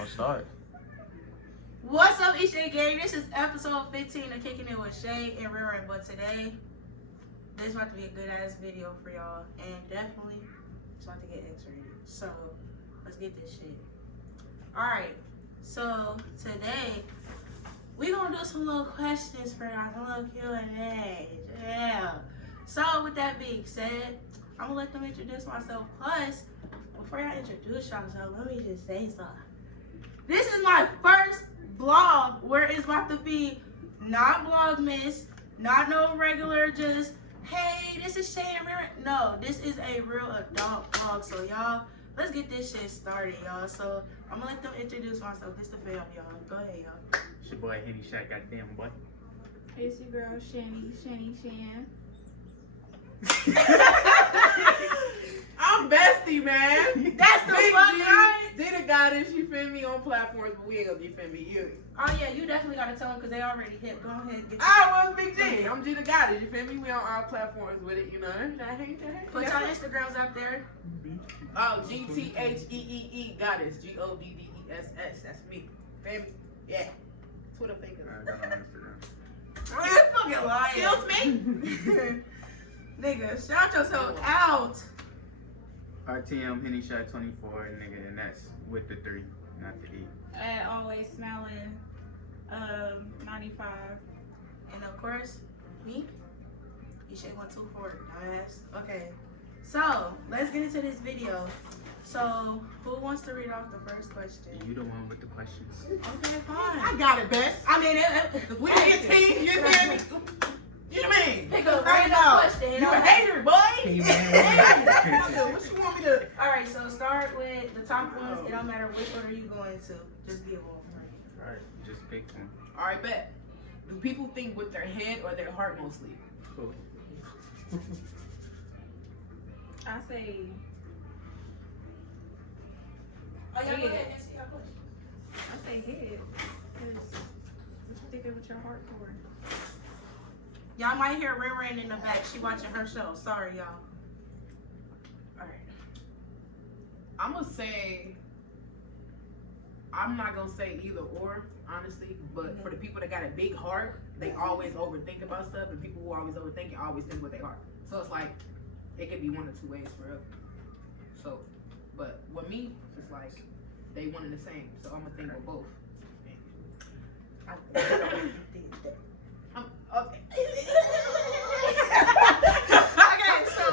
gonna start. What's up, Each Day Gang? This is episode 15 of Kicking It with Shay and Riri. But today, this is about to be a good ass video for y'all. And definitely, it's about to get X-rated. So, let's get this shit. Alright, so today, we gonna do some little questions for y'all. Some little Q&A. Yeah. So, with that being said, I'm gonna let them introduce myself. Plus, before y'all introduce yourself, let me just say something. This is my first vlog where it's about to be not Vlogmas, not no regular just, hey, this is Shay and Riri. No, this is a real adult vlog. So y'all, let's get this shit started, y'all. So I'm gonna let them introduce myself. This the fam, y'all. Go ahead, y'all. It's your boy Henny Shot, goddamn boy. It's your girl Shan. I'm bestie, man. That's the Big fuck, G, right? Dita got it. She defend me on platforms, but we ain't gonna defend me. You. Oh yeah, you definitely gotta tell them because they already hit. Go ahead, get I was Big G. I'm Gita got it. You feel me? We on all platforms with it, you know. put y'all Instagrams out there. Oh, GTHEEE Goddess. GODDESS. That's me. Feel me? Yeah. Twitter fingers. I got on Instagram. Oh, you fucking lying. Excuse me? Nigga, shout yourself out. RTM Henny Shot 24, nigga, and that's with the 3, not the E. Always smelling 95. And of course, me. You should 124, dumbass. Okay, so let's get into this video. So, who wants to read off the first question? You the one with the questions. Okay, I fine. got it, best. I mean, We a team. You feel me? You mean? Pick a Right random now. question. You a Okay. hater, boy. Hey, Hey, man. what you want me to? All right, so start with the top ones. It don't matter which order you going to. Just give one. Alright, just pick one. All right, bet. Do people think with their head or their heart mostly? Cool. I say Oh, y'all go Yeah. ahead and answer your question. head. Cause what you thinking with your heart for? Y'all might hear Rin in the back. She watching her show. Sorry, y'all. All right. I'm gonna say. I'm not gonna say either or, honestly. But for the people that got a big heart, they always overthink about stuff, and people who always overthink it always think with their heart. So it's like it could be one or two ways for real. So, but with me, it's like they one and the same. So I'm gonna think with both. Okay. Okay, so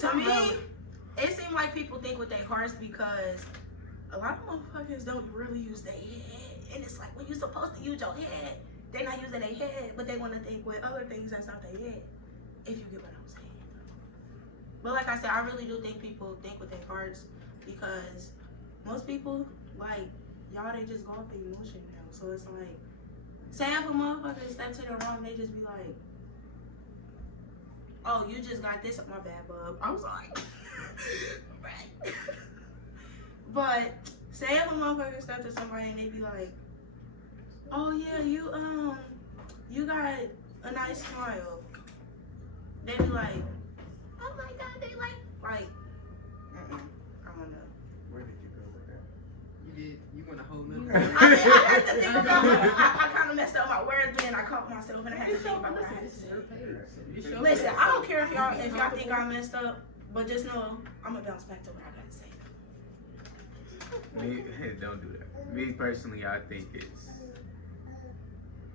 to me, it seems like people think with their hearts because a lot of motherfuckers don't really use their head. And it's like when you're supposed to use your head, they're not using their head, but they want to think with other things that's out their head. If you get what I'm saying. But like I said, I really do think people think with their hearts because most people, like, y'all, they just go off the emotion now. So it's like, say if a motherfucker step to the wrong, they just be like, oh, you just got this. My bad, bub. I'm sorry. Right. But say if a motherfucker step to somebody and they be like, oh yeah, you got a nice smile. They be like, oh my god, they like, I don't know. Where did you go with that? You did. You went a whole I nother. mean, I had to think about it. I kind of messed up my words, but then I caught myself and I had to think about what I had to say. Listen, I don't care if y'all think I messed up, but just know I'm gonna bounce back to what I gotta say. Me, don't do that. Me personally, I think it's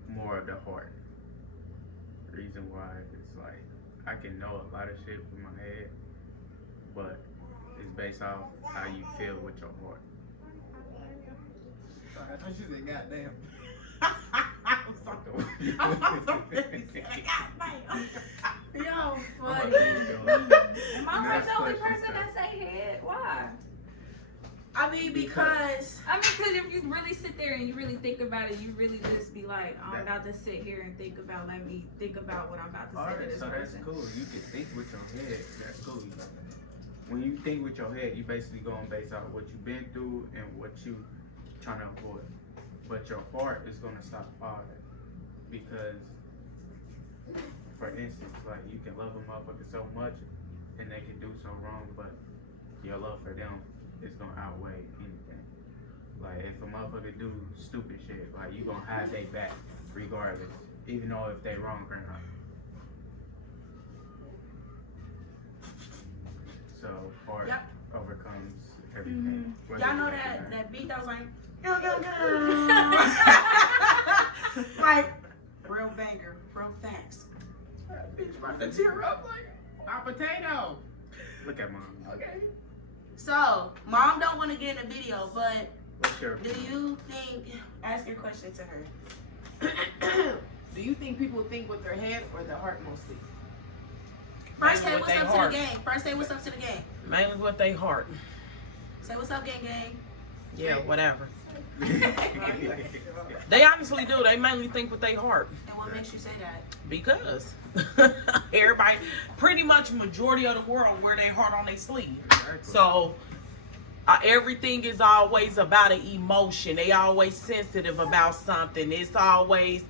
more of the heart. The reason why it's like I can know a lot of shit with my head, but it's based off how you feel with your heart. Sorry, I thought you said goddamn. Yo, funny. Am I like the only person that say head? Why? I mean, because I mean, because if you really sit there and you really think about it, you really just be like, I'm about to sit here and think about, let me think about what I'm about to say to Alright, this so that's person. cool. You can think with your head. That's cool. When you think with your head, you basically going based off what you've been through and what you trying to avoid. But your heart is gonna stop all that because, for instance, like you can love a motherfucker so much and they can do so wrong, but your love for them is gonna outweigh anything. Like if a motherfucker do stupid shit, like you gonna have they back regardless, even though if they wrong or not. So heart Yep. overcomes everything. Whether Y'all know you like it or that not. beat that was like, like real banger, real facts. That bitch about to tear up like a potato. Look at mom. Okay. So, mom don't want to get in the video, but What's your do you think? Ask your question to her. Do you think people think with their head or their heart mostly? First, say Mainly what's with up they heart. to the gang. First, say what's up to the gang. Mainly with they heart. Say what's up, gang, gang. Yeah, whatever. They honestly do. They mainly think with their heart. And what makes you say that? Because everybody, pretty much majority of the world wear their heart on their sleeve. So everything is always about an emotion. They always sensitive about something. It's always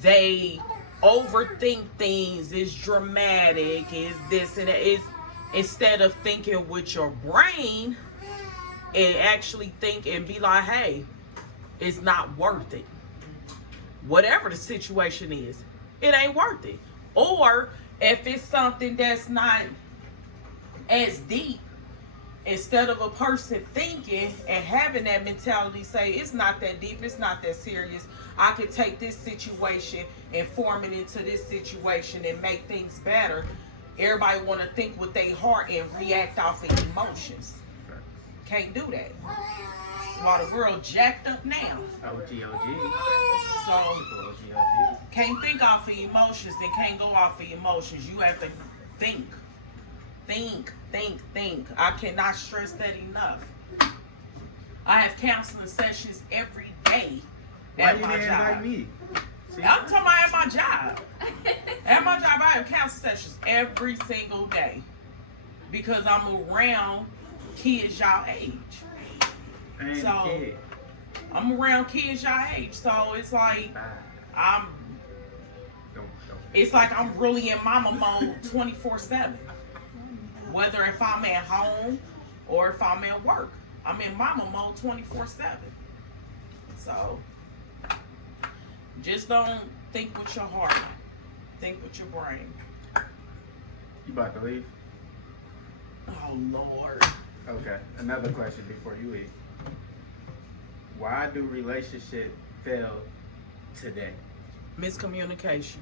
they overthink things. It's dramatic. It's this and that. It's instead of thinking with your brain and actually think and be like, hey, it's not worth it. Whatever the situation is, it ain't worth it. Or if it's something that's not as deep, instead of a person thinking and having that mentality say, it's not that deep, it's not that serious, I could take this situation and form it into this situation and make things better. Everybody want to think with their heart and react off of emotions. Can't do that. While the world jacked up now. So can't think off of emotions and can't go off of emotions. You have to think. Think. I cannot stress that enough. I have counseling sessions every day Why at you my didn't job. invite me? See? I'm talking about at my job. At my job, I have counseling sessions every single day because I'm around kids y'all age. I ain't So, a kid. I'm around kids y'all age, so it's like I'm. Don't. It's like I'm really in mama mode 24/7. Whether if I'm at home or if I'm at work, I'm in mama mode 24/7. So just don't think with your heart. Think with your brain. You about to leave? Oh Lord. Okay. Another question before you leave. Why do relationships fail today? Miscommunication.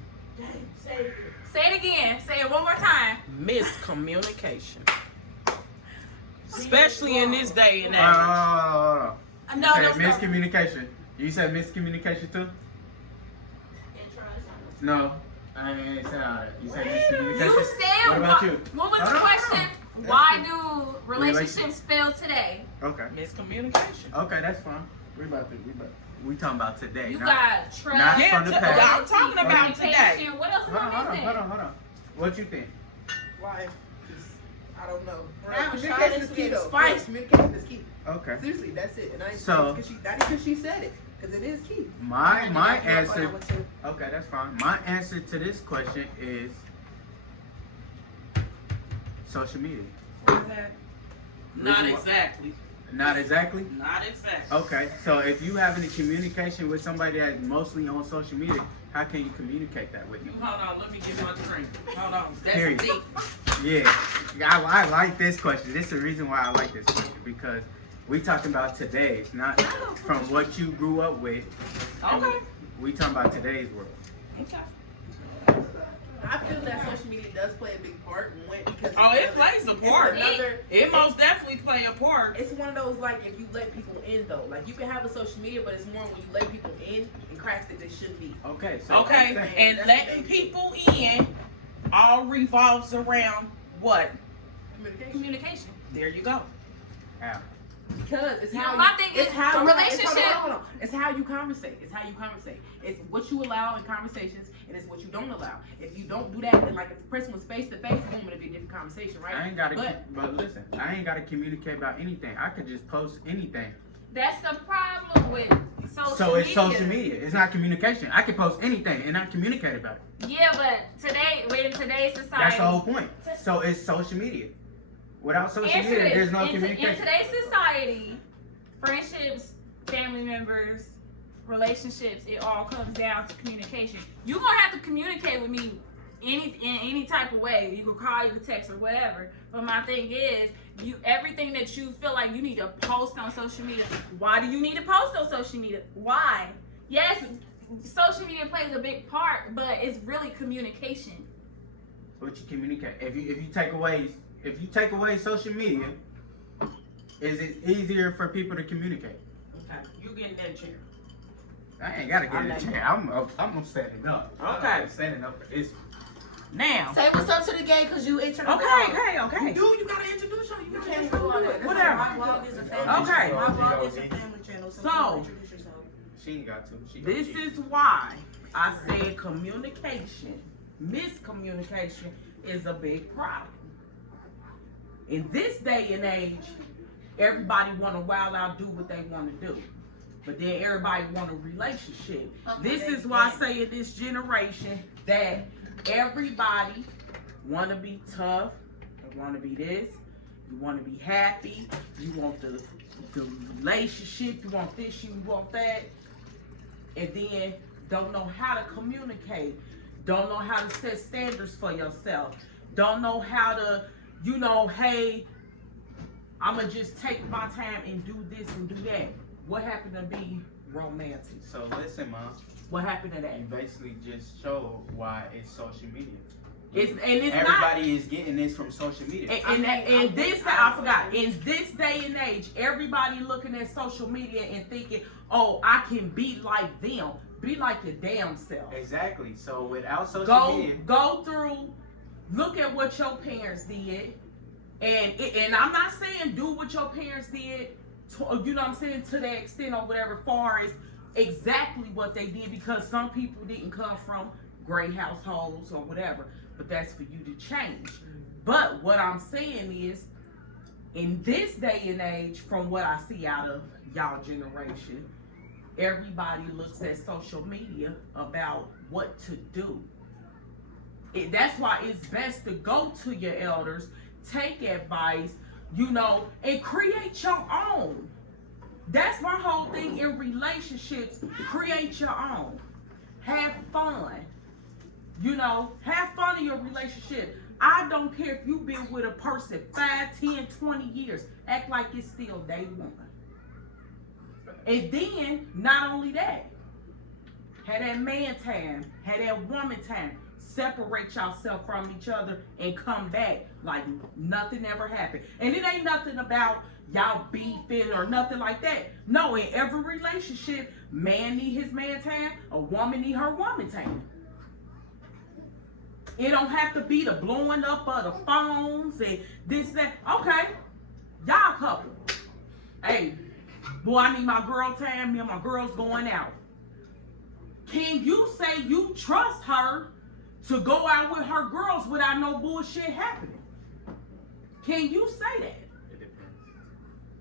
Say Say it again. Say it one more time. Miscommunication. Especially in this day and age. Oh, no, you no, said miscommunication. You said miscommunication too? No, I ain't say all that. You said miscommunication. You said What about you? What was the Hold on, question? hold on. Why do relationships fail today? Okay. Miscommunication. Okay, that's fine. We talking about today. You not- got trust. not Yeah, from the past. yeah, I'm talking about today. communication. What else am Hold I missing? on. What you think? Why? I don't know. Now I'm Communication trying is to key get though. spice. Communication is key. Okay. Seriously, that's it. And I ain't So- because not because she said it, because it is key. My I got answer. that one too. Okay, that's fine. My answer to this question is social media. Not Reason why- exactly. Not exactly. Not exactly. Okay, so if you having a communication with somebody that's mostly on social media, how can you communicate that with You them? hold on, let me get my drink. Hold on. That's Period. deep. Yeah, I like this question. This is the reason why I like this question because we talking about today's, not from what you grew up with. Okay. We talking about today's world. Okay. I feel that social media does play a big part because Oh, it plays a part. Another, It most definitely play a part. it's one of those like if you let people in though, like you can have a social media, but it's more when you let people in and cracks that they shouldn't be. Okay, so Okay, and That's letting the people in all revolves around what? Communication. Communication. There you go. How? Because it's You how know, my thing it's is how a you- relationship- Hold on. It's how you conversate. It's how you conversate. It's what you allow in conversations, and it's what you don't allow. If you don't do that, then like if the person was face to face, boom, it'd be a different conversation, right? I ain't gotta, But but listen, I ain't gotta communicate about anything. I could just post anything. That's the problem with social So it's media. social media. It's not communication. I can post anything and not communicate about it. Yeah, but in today's society, That's the whole point. So it's social media. Without social answer media, this. there's no in communication. today's society, friendships family members, relationships, it all comes down to communication. You're gonna have to communicate with me in any type of way. You can call, you can text, or whatever. But my thing is, everything that you feel like you need to post on social media. Why do you need to post on social media? Why? Yes, social media plays a big part, but it's really communication. What you communicate. If you take away social media, is it easier for people to communicate? Okay, you get in that chair. I ain't gotta get in the chair. I'm standing up. Okay. I'm standing up for this. Now. Say what's up to the gay, cause you introduced. Okay. You gotta introduce her. You can't go on that. Whatever. My blog is a family Okay. channel. My blog is a family channel. So you introduce yourself. She ain't got to. This is why I said communication, miscommunication is a big problem. In this day and age, everybody want to wild out, do what they want to do. But then everybody want a relationship. This is why I say in this generation that everybody want to be tough, they want to be this, you want to be happy, you want the relationship, you want this, you want that, and then don't know how to communicate, don't know how to set standards for yourself, don't know how to, hey, I'm going to just take my time and do this and do that. What happened to be romantic? So listen, Mom. What happened to that? You basically just showed why it's social media. Everybody is getting this from social media. I forgot. In this day and age, everybody looking at social media and thinking, "Oh, I can be like them." Be like your damn self. Exactly. So without social media, go through, look at what your parents did, and I'm not saying do what your parents did. To the extent or whatever, far as exactly what they did, because some people didn't come from great households or whatever, but that's for you to change. But what I'm saying is, in this day and age, from what I see out of y'all generation, everybody looks at social media about what to do. That's why it's best to go to your elders, take advice, and create your own. That's my whole thing in relationships. Create your own. Have fun. Have fun in your relationship. I don't care if you've been with a person 5, 10, 20 years. Act like it's still day one. And then, not only that, have that man time, have that woman time. Separate yourself from each other and come back like nothing ever happened. And it ain't nothing about y'all beefing or nothing like that. No, in every relationship, man need his man time, a woman need her woman time. It don't have to be the blowing up of the phones and this, that. Okay, y'all couple. Hey, boy, I need my girl time. Me and my girl's going out. Can you say you trust her to go out with her girls without no bullshit happening? Can you say that? it depends.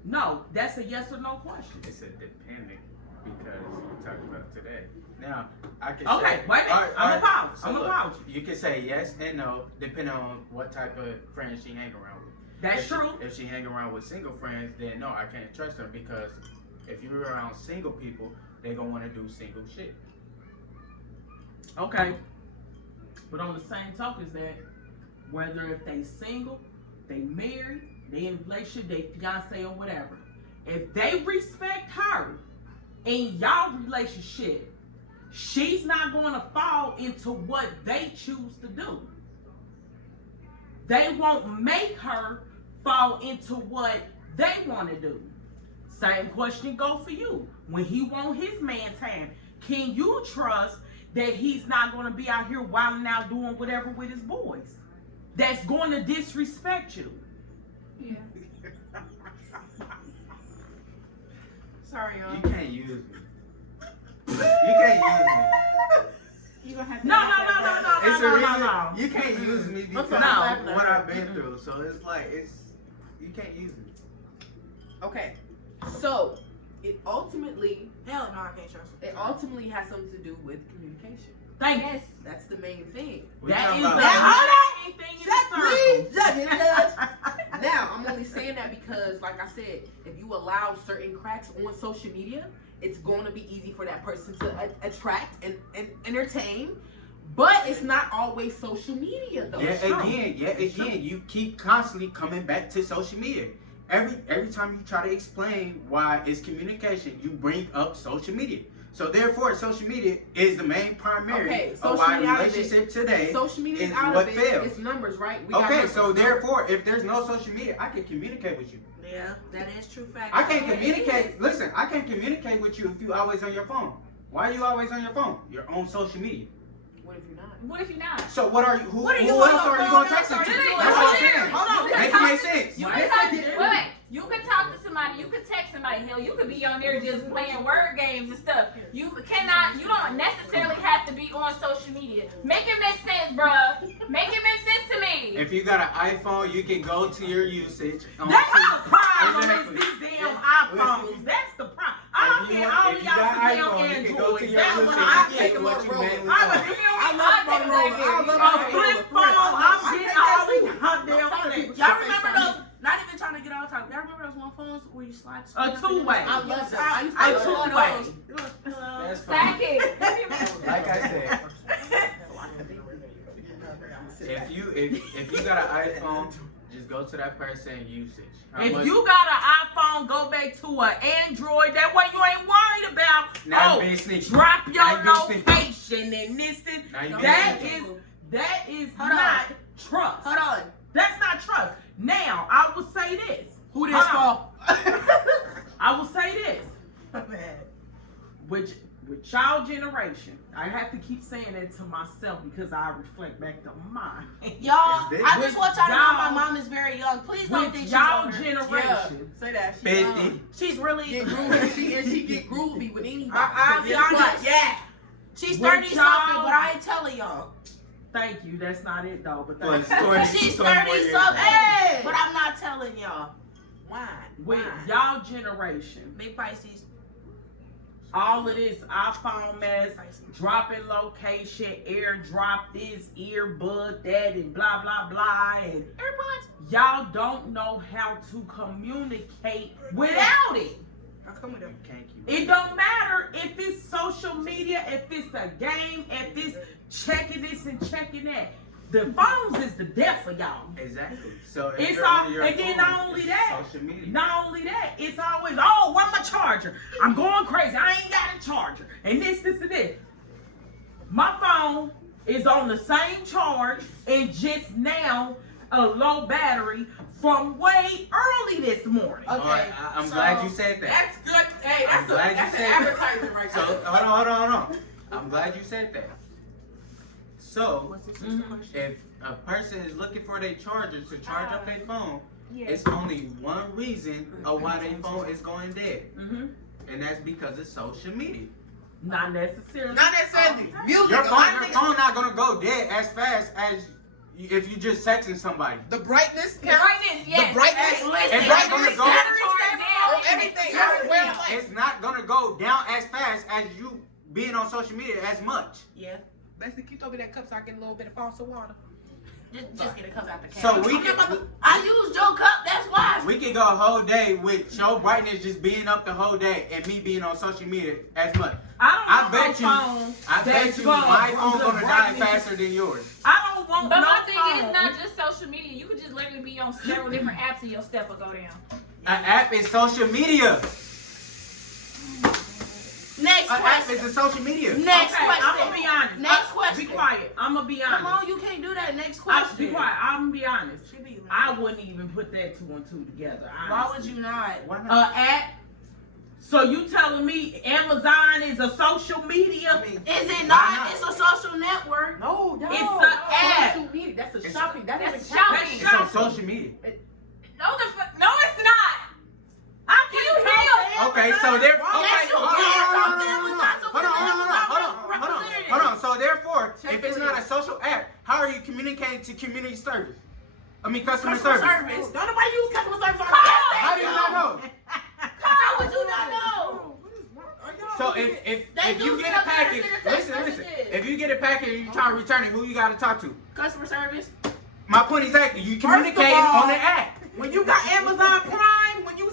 No, that's a yes or no question. It's a dependent because we're talking about today. Now, I can Okay, say, wait a minute. I'm gonna pause. So I'm gonna look, pause. You can say yes and no, depending on what type of friends she hang around with. That's true. If she hang around with single friends, then no, I can't trust her, because if you're around single people, they're gonna want to do single shit. Okay. But on the same token is that whether if they single, they married, they in a relationship, they fiance or whatever, if they respect her in y'all relationship, she's not going to fall into what they choose to do. They won't make her fall into what they want to do. Same question go for you. When he want his man time, can you trust that he's not going to be out here wilding out doing whatever with his boys that's going to disrespect you? Yeah. Sorry, y'all. You can't use me. You can't use me. You gonna have to No. It's a reason. You can't use me because No. of what I've been through. So it's like you can't use me. Okay, so it ultimately Hell no, I can't trust you. it ultimately has something to do with communication. Thank you. Yes. That's the main thing. We That talking is about- the main thing in the circle. Now, I'm only saying that because, like I said, if you allow certain cracks on social media, it's going to be easy for that person to attract and entertain. But it's not always social media, though. Again, you keep constantly coming back to social media. Every time you try to explain why it's communication, you bring up social media. So therefore, social media is the main primary of why relationship today social media is out what of it. fails. It's numbers, right? So therefore, if there's no social media, I can communicate with you. Yeah, that is true fact. I can't communicate. Listen, I can't communicate with you if you always on your phone. Why are you always on your phone? You're on social media. What if you're not? What if you're not? So what are you? Who What are you else on are your you gonna phone? text it to? That's That's what what I'm I'm saying. saying. Hold on, Make it make sense. You can talk to, wait, you can talk to somebody, you can text somebody, hell, you could be on there just playing word games and stuff. You don't necessarily have to be on social media. Make it make sense, bruh. Make it make sense to me. If you got an iPhone, you can go to your usage. That's the problem. Exactly. Is these damn iPhones. That's the problem. I don't care all If you y'all got some iPhone, damn you can go to Androids. your That's usage what and I get take a what you Motorola. mainly I want. love Motorola. A flip phone. I'm getting all these goddamn things. Y'all remember those? Not even trying to get off topic. Y'all remember those one phones where you slide? A two-way. I love them. I used to A love two-way. That's fine. Sidekick. Like I said, if you got an iPhone, just go to that person usage. If you got an iPhone, go back to an Android. That way you ain't worried about, Now you being sneaky. drop Now your you being sneaky. location and this and Now you being that sneaky. that is Hold on. not trust. Hold on. That's not trust. Now, I will say this. Who this for? I will say this. With y'all generation, I have to keep saying that to myself because I reflect back to mine. Y'all, I just want y'all to know my Y'all- mom is very young. Please don't With think she's y'all older. generation, Say that. She 50. She's really. get groovy. And she get groovy with anybody. I'll be honest. yeah. She's With 30 something, y'all- but I ain't telling y'all. Thank you. That's not it though. But Well, thank you. story- She's 20 more 30 years something, Hey! but I'm not telling y'all. Why? With Why? y'all generation, Big Pisces. all of this iPhone mess, dropping location, airdrop this, earbud that, and blah blah blah, and AirPods. y'all don't know how to communicate without it. I'll come with them. Can't keep It don't matter if it's social media, if it's a game, if it's checking this and checking that. The phones is the death for y'all. Exactly. So if It's you're all, on your and then phone, not only it's that, social media. not only that, it's always, oh, where's my charger? I'm going crazy. I ain't got a charger. And this, and this. My phone is on the same charge and just now a low battery from way early this morning. Okay. All right, I'm glad you said that. That's good. Hey, I'm glad you that's an said that. advertisement right So there. hold on. I'm glad you said that. So What's this Mhm. question? if a person is looking for their charger to charge up their phone, Yeah. it's only one reason of why their phone is going dead, Mm-hmm. and that's because of social media. Not necessarily. Not necessarily. Music. Your a lot of phone niggas- not gonna go dead as fast as if you just texting somebody. The brightness. The brightness, yes. The brightness. Hey, It's listen, not gonna go. Everything. Everywhere in life. It's not gonna go down as fast as you being on social media as much. Yeah. Basically, you throw me that cup so I get a little bit of faucet water. Just get a cup out the can. So we can I used your cup. That's why. we can go a whole day with your brightness just being up the whole day and me being on social media as much. I I don't bet want you. no phone I bet that's you my phone the gonna die brightness- faster than yours. I don't want But no my thing phone. is not just social media. You could just literally be on several different apps and your step will go down. An app is social media. Next An app question. is a social media. Next Okay, question. I'm gonna be honest. Next Be question. quiet. I'm gonna be honest. Come on, you can't do that. Next Be question. quiet. I'm gonna be honest. She be I wouldn't even put that 2 and 2 together. Why would honestly. you not? Why not? App. So you telling me Amazon is a social media? I mean, Is it Why not? not? It's a social network. no, It's a app. Social media. That's a It's- shopping. That that's doesn't shopping. count. It's on social media. No, no, it's not. I Can you can't hear? count Okay, so there. Yes, Okay, you hold on, can. hold on, Something hold was on, not hold on, hold on. represented. So therefore, Check if it's it not out. a social app, how are you communicating to community service? I mean customer Customer service. service. Don't nobody use customer service on How do you not know? How would you not know? So if They if do you get a stuff that package, is in the text listen. messages. If you get a package and you try to return it, who you got to talk to? Customer service. My point exactly. You First of communicate all- on the app. When you got Amazon Prime, when you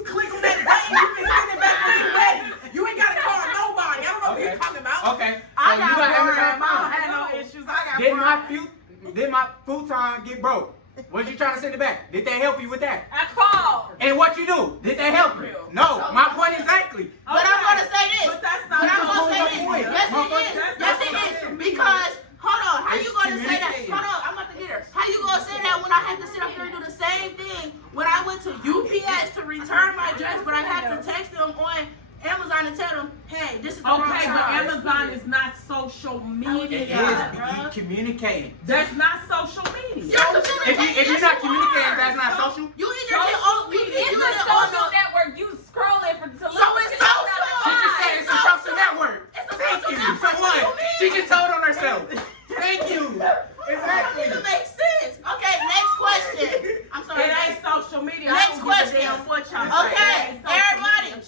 my futon get broke? Was you trying to send it back? Did they help you with that? I called. And what you do? Did they help you? No. My point exactly. But I'm gonna say this. But that's not But I'm the gonna say whole this. point. Yes, it is. Yes, it is. Because hold on, how you gonna say that? Hold on, I'm about to get her. How you gonna say that when I had to sit up here and do the same thing when I went to UPS to return my dress, but I had to text them on Amazon and tell them, hey, this is the wrong Okay, but size. Amazon is not social It media. is. You communicating. That's not social media. You're If you're not communicating, that's not social. You either get on, you can It's do a it on social the. network. You scrolling for to look. So it's social. She just said it's a social network. It's a Thank social you. network. So what? What do you She mean? just told on herself. Thank you. Exactly. It makes sense. Okay, next question. I'm sorry. It ain't social media. Next I don't give a question. damn what y'all say. It Okay, ain't social everybody. media.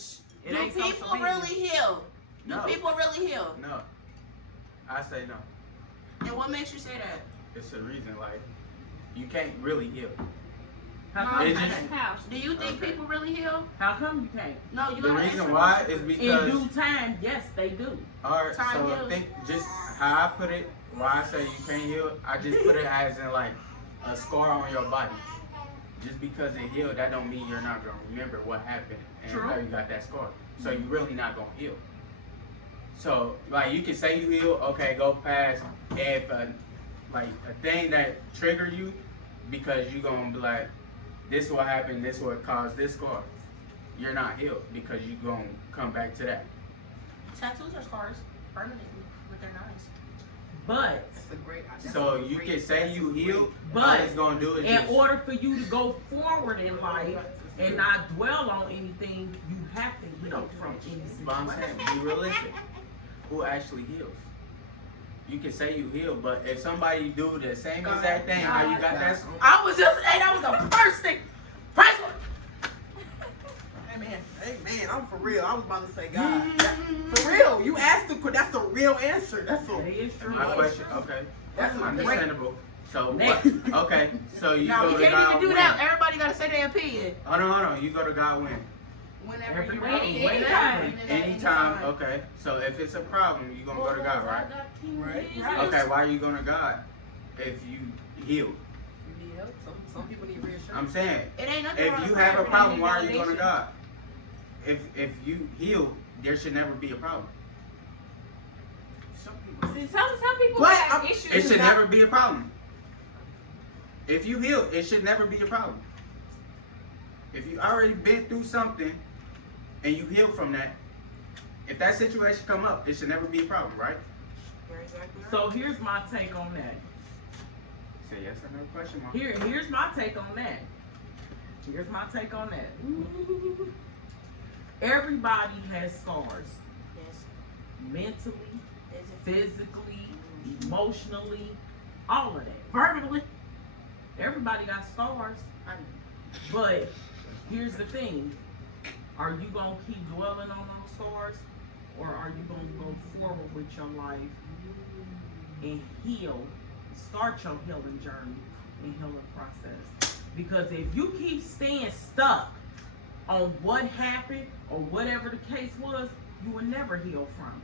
It Do ain't social people media. really heal? Do No. people really heal? No. I say no. And what makes you say that? It's a reason. Like, you can't really heal. How come you It's just- can't? How? Do you think Okay. people really heal? How come you can't? No, you The gotta reason answer why this. is In because, due time, yes, they do. alright, Time so heals. think just how I put it, why I say you can't heal, I just put it as in like a scar on your body. Just because it healed, that don't mean you're not gonna remember what happened and True. how you got that scar. So you really not gonna heal. So like you can say you heal, okay, go past if like a thing that trigger you because you gonna be like, this what happened, this what caused this scar. You're not healed because you gonna come back to that. Tattoos are scars permanently, but they're nice. But That's a great. So you can say you heal, But all it's gonna do is in just, order for you to go forward in life and not dwell on anything, you have to heal from any but I'm situation. saying, be realistic. Who actually heals? You can say you heal, but if somebody do the same exact thing, how you got that? I was just, hey, that was the first thing. First one. Amen. I'm for real. I was about to say God. For real. You asked the question. That's a real answer. That's That a. is true. My question, okay, That's a great. understandable. So Next. what? Okay, so you No, go we to can't God even do when? that. Everybody gotta say their opinion. Hold on. You go to God when? Whenever Every you're day, ready. anytime. Anytime. Okay. So if it's a problem, you gonna go to God, right? Right. Okay. Why are you going to God if you heal? You need help. Some people need reassurance. I'm saying, It ain't nothing wrong if you with have a prayer, problem, but why it are ain't you going to validation. God? If you heal, there should never be a problem. Some people. See, some people But have I'm- issues. It should never be a problem. If you heal, it should never be a problem. If you already been through something and you heal from that, if that situation come up, it should never be a problem, right? You're exactly right. So here's my take on that. Say yes or no question mark. Here's my take on that. Here's my take on that. Everybody has scars. Yes. Mentally, Is it physically, emotionally, all of that. permanently? Everybody got scars. But here's the thing. Are you going to keep dwelling on those scars? Or are you going to go forward with your life and heal, start your healing journey and healing process? Because if you keep staying stuck on what happened or whatever the case was, you will never heal from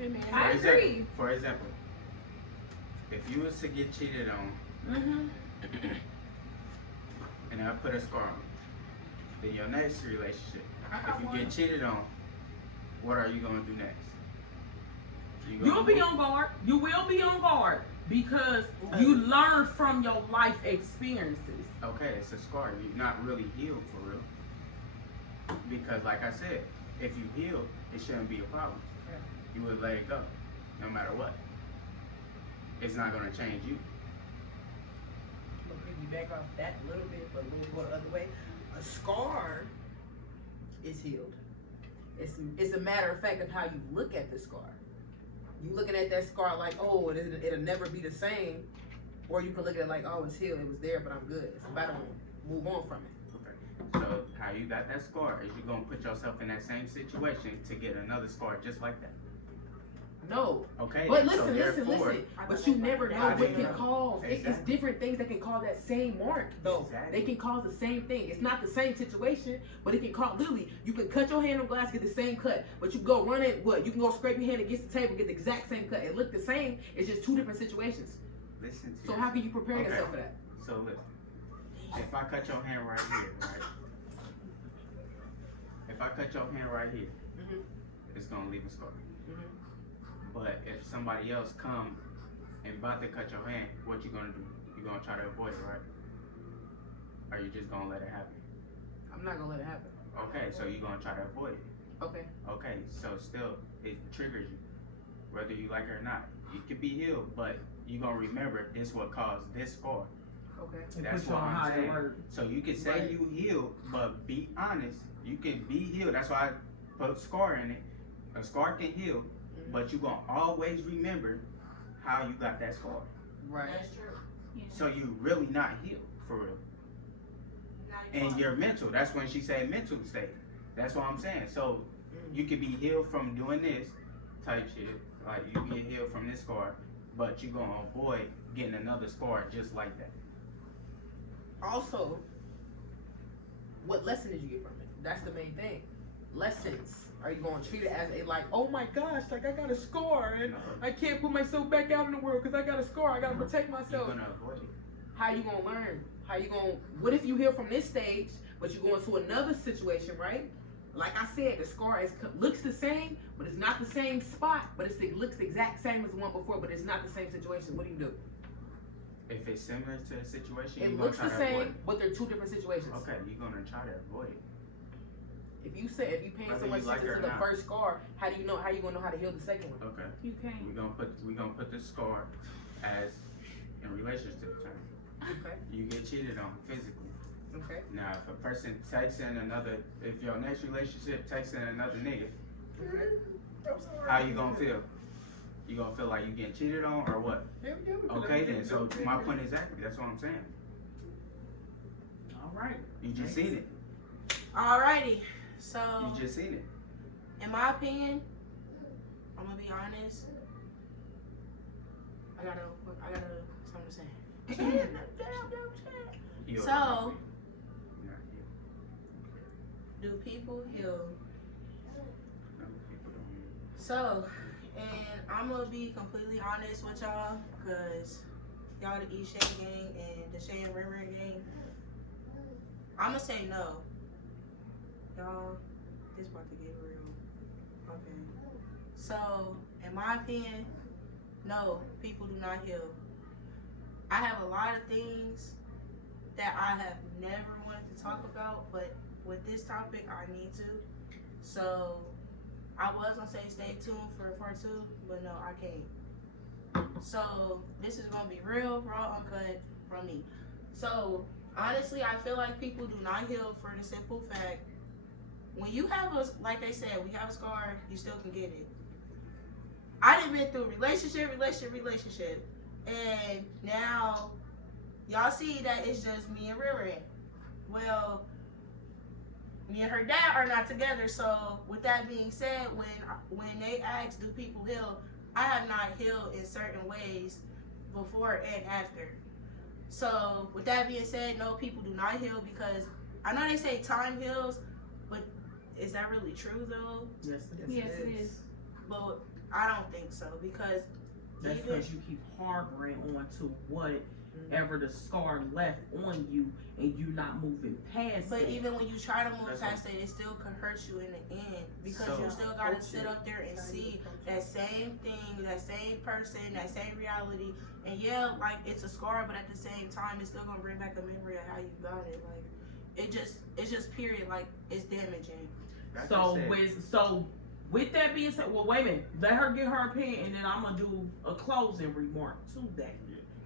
it. I agree. For example, if you was to get cheated on Mm-hmm. and I put a scar on you, then your next relationship, if you get cheated on, what are you gonna do next? You'll be on guard. You will be on guard because you learn from your life experiences. Okay, it's a scar. You're not really healed for real. Because like I said, if you heal, it shouldn't be a problem. You would let it go, no matter what. It's not gonna change you. I'm gonna piggyback off that a little bit, but we'll go the other way. A scar is healed. It's a matter of fact of how you look at the scar. You looking at that scar like, oh, it'll never be the same, or you can look at it like, oh, it's healed. It was there, but I'm good. It's about to move on from it. So how you got that scar is you're gonna put yourself in that same situation to get another scar just like that. No. Okay. But so listen. therefore- But you never know How do what you can know? cause. It's Exactly. different things that can cause that same mark, though. Exactly. They can cause the same thing. It's not the same situation, but it can cause. Literally, you can cut your hand on glass, get the same cut. But you go run it. What? You can go scrape your hand against the table, get the exact same cut. It look the same. It's just two different situations. Listen to So yourself. how can you prepare Okay. yourself for that? So look, if I cut your hand right here, right? If I cut your hand right here, Mhm. it's gonna leave a scar. Mhm. But if somebody else come and about to cut your hand, what you gonna do? You gonna try to avoid it, right? Or you just gonna let it happen? I'm not gonna let it happen. Okay, so you gonna try to avoid it. Okay. Okay, so still it triggers you, whether you like it or not. You could be healed, but you gonna remember this what caused this scar. Okay. That's Put you what on I'm higher saying. alert. So you can say Right. you healed, but be honest. You can be healed. That's why I put scar in it. A scar can heal, but you gonna always remember how you got that scar. Right. true. Yeah. So you really not healed for real. And you're mental. That's when she said mental state. That's what I'm saying. So you could be healed from doing this type shit. Like you get healed from this scar, but you gonna avoid getting another scar just like that. Also, what lesson did you get from it? That's the main thing. Lessons. Are you going to treat it as a like, oh my gosh, like I got a scar and No. I can't put myself back out in the world because I got a scar. I got to protect You're myself. gonna avoid it. How you gonna learn? How you gonna? What if you heal from this stage, but you go into another situation, right? Like I said, the scar looks the same, but it's not the same spot. But it looks the exact same as the one before, but it's not the same situation. What do? If it's similar to a situation, It you're looks gonna the try to avoid same, but they're two different situations. it. Okay, you're gonna try to avoid it. If you paying Whether so much you like it attention or to the not. first scar, how do you know? How you gonna know how to heal the second one? Okay. You can't. We're gonna put the scar as in relationship terms. Okay. You get cheated on physically. Okay. Now, if a person takes in another, if your next relationship takes in another nigga, how you gonna feel? You gonna feel like you getting cheated on or what? Okay, then. So my point exactly. That's what I'm saying. All right. You just seen it. Alrighty. So, You just seen it. in my opinion, I'm gonna be honest. I got something to say. Healed So- or not healed? Not healed. Do people heal? No, people don't heal. So, and I'm gonna be completely honest with y'all, cause y'all the E Shay gang and the Shay and River gang. I'm gonna say no. Y'all, this about to get real. Okay. So, in my opinion, no, people do not heal. I have a lot of things that I have never wanted to talk about, but with this topic, I need to. So, I was gonna say stay tuned for part 2, but no, I can't. So, this is gonna be real, raw, uncut from me. So, honestly, I feel like people do not heal for the simple fact when you have a, like they said, we have a scar, you still can get it. I done been through relationship, and now y'all see that it's just me and Riri. Well, me and her dad are not together, so with that being said, when they ask do people heal, I have not healed in certain ways before and after. So with that being said, no, people do not heal because I know they say time heals, but is that really true though? Yes, Yes, it is. But I don't think so because That's even because you keep harboring on to whatever the scar left on you, and you not moving past but it. even when you try to move That's past it, it still could hurt you in the end because So- you still gotta sit up there and see that same thing, that same person, that same reality. And yeah, like it's a scar, but at the same time, it's still gonna bring back a memory of how you got it. Like it's just period. Like it's damaging. Like I So said, with that being said, well, wait a minute. Let her get her opinion, and then I'm gonna do a closing remark to that.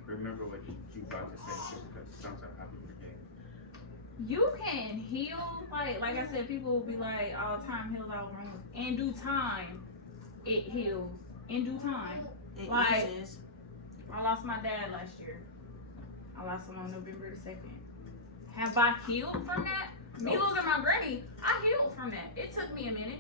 remember what you about to say too, because sometimes I be forgetting. You can heal, like I said, people will be like, "Oh, time heals all wrongs." In due time, it heals. In due time. It Like- eases. I lost my dad last year. I lost him on November the 2nd. Have I healed from that? Me losing my granny, I healed from that. It took me a minute.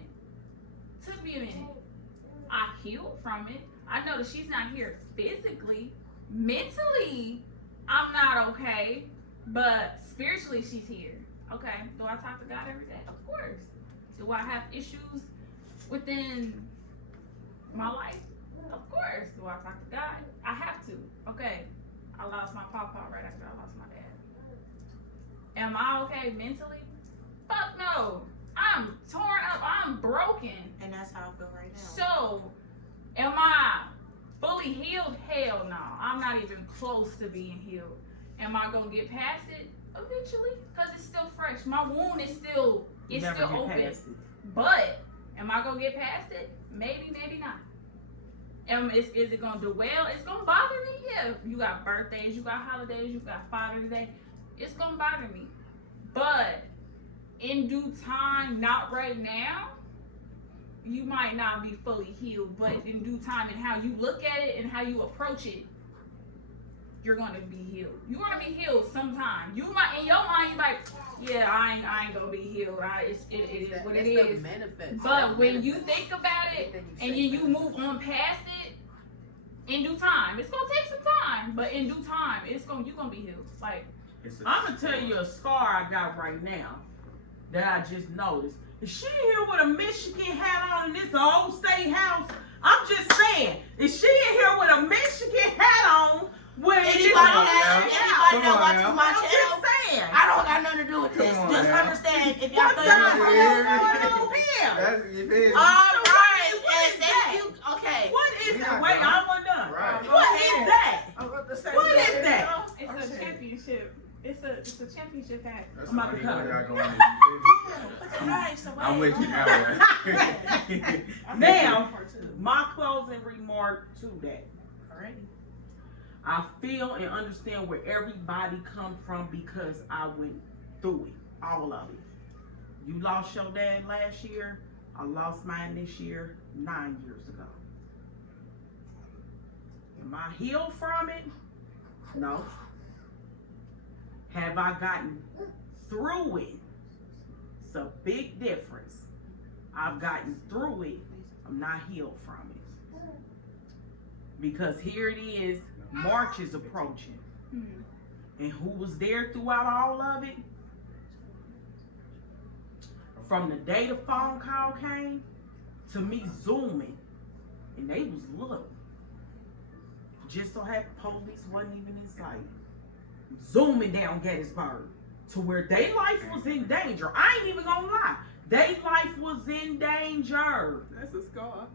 I healed from it. I know that she's not here physically. Mentally, I'm not okay, but spiritually, she's here. Okay. Do I talk to God every day? Of course. Do I have issues within my life? Of course. Do I talk to God? I have to. Okay. I lost my papa right after I lost my dad. Am I okay mentally? Fuck no. I'm torn up. I'm broken. And that's how I feel right now. So, am I fully healed? Hell no. I'm not even close to being healed. Am I gonna get past it? Eventually, because it's still fresh. My wound is still open. But am I gonna get past it? Maybe, maybe not. Is it gonna do well? It's gonna bother me. Yeah, you got birthdays, you got holidays, you got Father's Day. It's gonna bother me. But in due time, not right now, you might not be fully healed, but in due time and how you look at it and how you approach it, you're gonna be healed. You're gonna be healed sometime. You might, in your mind, you're like, yeah, I ain't gonna be healed. It is what it is. But when you think about it and then you move on past it, in due time, it's gonna take some time, but in due time, you're gonna be healed. Like, I'm gonna tell you a scar I got right now that I just noticed. Is she here with a Michigan hat on and this old state house? I'm just saying, is she in here with a Michigan hat on? Anybody that watches my I'm channel, just saying. I don't got nothing to do with this. Just understand if y'all What think the I'm hell is going on here? That's you feel all right, What is and that? thank you. Okay. What is We that? not Wait, done. I'm done. Right. What is that? I'm about to say, What is that? it's a championship. It's a championship hat. That's I'm about the to money cut I it. got going on. Alright, so I'm with you now. Right? Now, my closing remark to that. Alright. I feel and understand where everybody come from because I went through it, all of it. You lost your dad last year. I lost mine this year, 9 years ago. Am I healed from it? No. Have I gotten through it? It's a big difference. I've gotten through it. I'm not healed from it. Because here it is, March is approaching. And who was there throughout all of it? From the day the phone call came to me zooming, and they was little. Just so happened police wasn't even in sight. Zooming down Gettysburg to where their life was in danger. I ain't even gonna lie. Their life was in danger. That's a scar.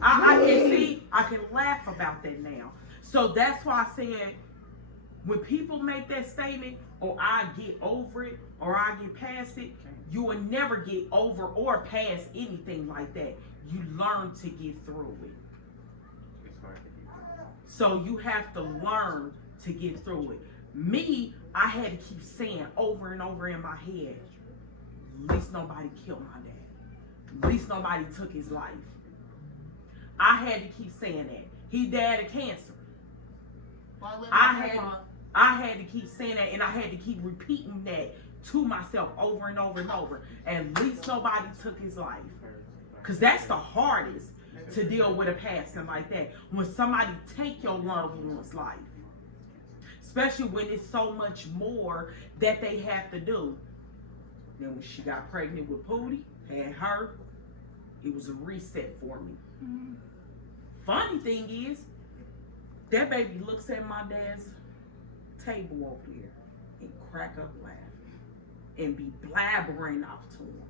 I can see, I can laugh about that now. So that's why I said, when people make that statement, or I get over it, or I get past it, you will never get over or past anything like that. You learn to get through it. So you have to learn to get through it. Me, I had to keep saying over and over in my head, at least nobody killed my dad. At least nobody took his life. I had to keep saying that. He died of cancer. I had to keep saying that, and I had to keep repeating that to myself over and over and over. At least nobody took his life. Because that's the hardest to deal with a passing like that. When somebody take your loved one's life. Especially when it's so much more that they have to do. Then when she got pregnant with Pootie, had her, it was a reset for me. Mm-hmm. Funny thing is, that baby looks at my dad's table over there and crack up laughing and be blabbering off to him.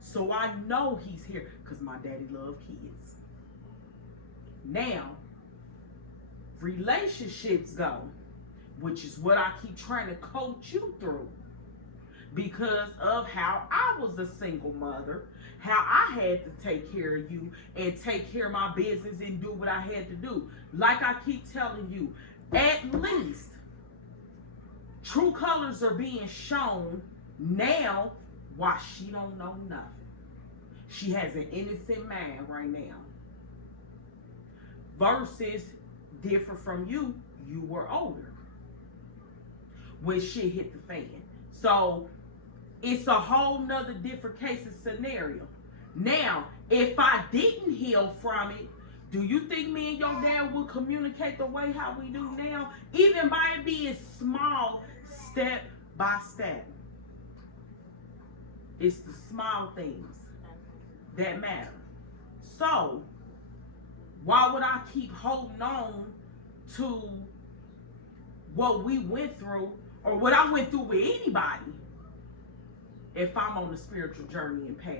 So I know he's here because my daddy loved kids. Now, relationships go, which is what I keep trying to coach you through, because of how I was a single mother, how I had to take care of you and take care of my business and do what I had to do. Like I keep telling you, at least true colors are being shown now while she don't know nothing. She has an innocent mind right now. Versus different from you, you were older when shit hit the fan. So it's a whole nother different case of scenario. Now, if I didn't heal from it, do you think me and your dad would communicate the way how we do now? Even by it being small, step by step. It's the small things that matter. So, why would I keep holding on to what we went through or what I went through with anybody if I'm on a spiritual journey and path?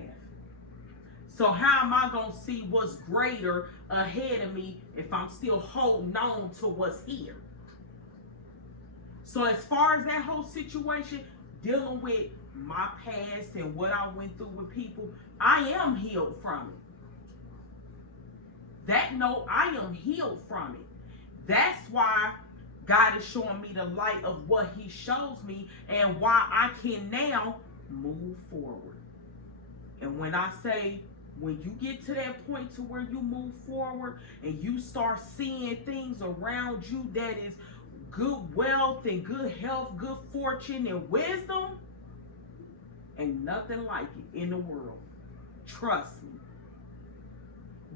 So how am I going to see what's greater ahead of me if I'm still holding on to what's here? So as far as that whole situation, dealing with my past and what I went through with people, I am healed from it. I am healed from it. That's why God is showing me the light of what he shows me and why I can now move forward. And when I say, when you get to that point to where you move forward and you start seeing things around you that is good wealth and good health, good fortune and wisdom, ain't nothing like it in the world. Trust me.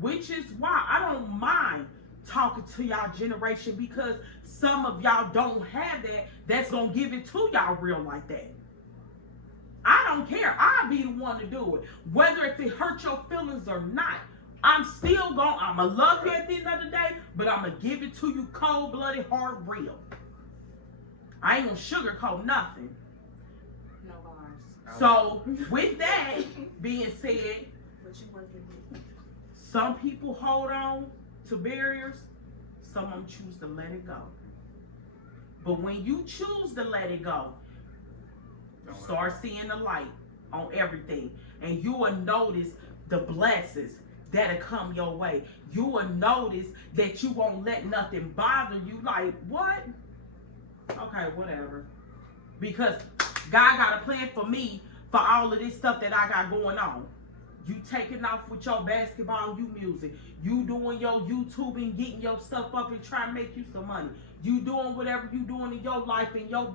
Which is why I don't mind talking to y'all generation, because some of y'all don't have that. That's going to give it to y'all real like that. I don't care. I'll be the one to do it. Whether if it hurts your feelings or not, I'm going to love you at the end of the day, but I'm going to give it to you cold-blooded, hard, real. I ain't going to sugarcoat nothing. No bars. So, with that being said, some people hold on to barriers, some of them choose to let it go. But when you choose to let it go, start seeing the light on everything, and you will notice the blessings that'll come your way. You will notice that you won't let nothing bother you. Like, what? Okay, whatever. Because God got a plan for me for all of this stuff that I got going on. You taking off with your basketball, you music. You doing your YouTube and getting your stuff up and trying to make you some money. You doing whatever you doing in your life and your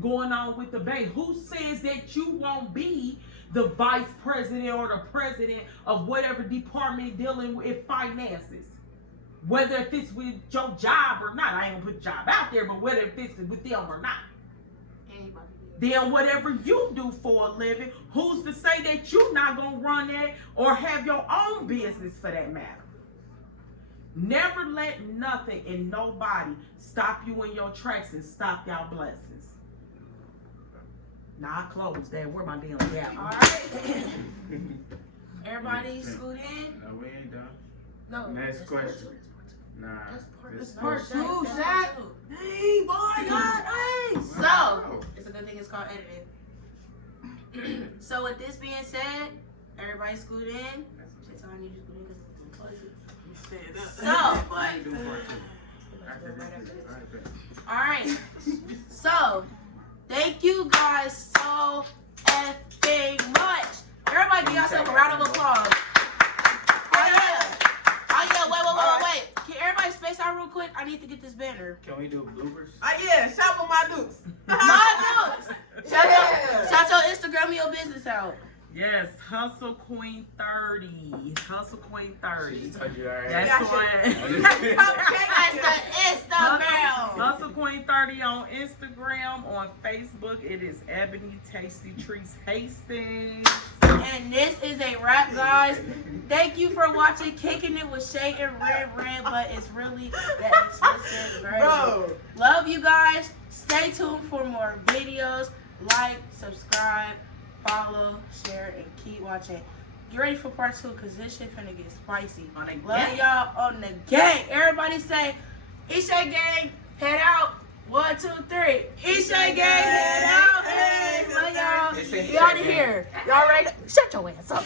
going on with the bank. Who says that you won't be the vice president or the president of whatever department dealing with finances? Whether if it's with your job or not. I ain't gonna put job out there, but whether if it's with them or not. Anybody. Then whatever you do for a living, who's to say that you're not going to run that or have your own business for that matter? Never let nothing and nobody stop you in your tracks and stop y'all blessings. Now I close that. Where my damn gap? All right. Everybody scoot in. No, we ain't done. No. Next question. Nah. That's this- part two, Shaq. Shaq. Hey, boy, God, hey. So, it's a good thing it's called editing. So, with this being said, everybody scoot in. Shit, so I need you to scoot in because it's so, We do part two. After this. All right, bet. alright. So, thank you guys so effing much. Everybody give yourself a round of applause. Oh yeah. Oh yeah, wait. Can everybody space out real quick? I need to get this banner. Can we do bloopers? Yeah, shop on my dukes. My dudes. Shout your Instagram and your business out. Yes, Hustle Queen 30. Hustle Queen 30. Told you already. That's one. That's the Instagram. Hustle Queen 30 on Instagram. On Facebook, it is Ebony Tasty Treats Hastings. And this is a wrap, guys. Thank you for watching Kicking It with Shay and Red, but it's really that explicit version. Bro. Love you guys. Stay tuned for more videos. Like, subscribe, follow, share, and keep watching. Get ready for part 2 because this shit finna get spicy. On the Love gang. y'all on the gang. Everybody say, Isha gang, head out. 1, 2, 3. Isha gang, head out. Hey, love y'all. They say We out of Isha gang. here. Y'all ready? Shut your ass up.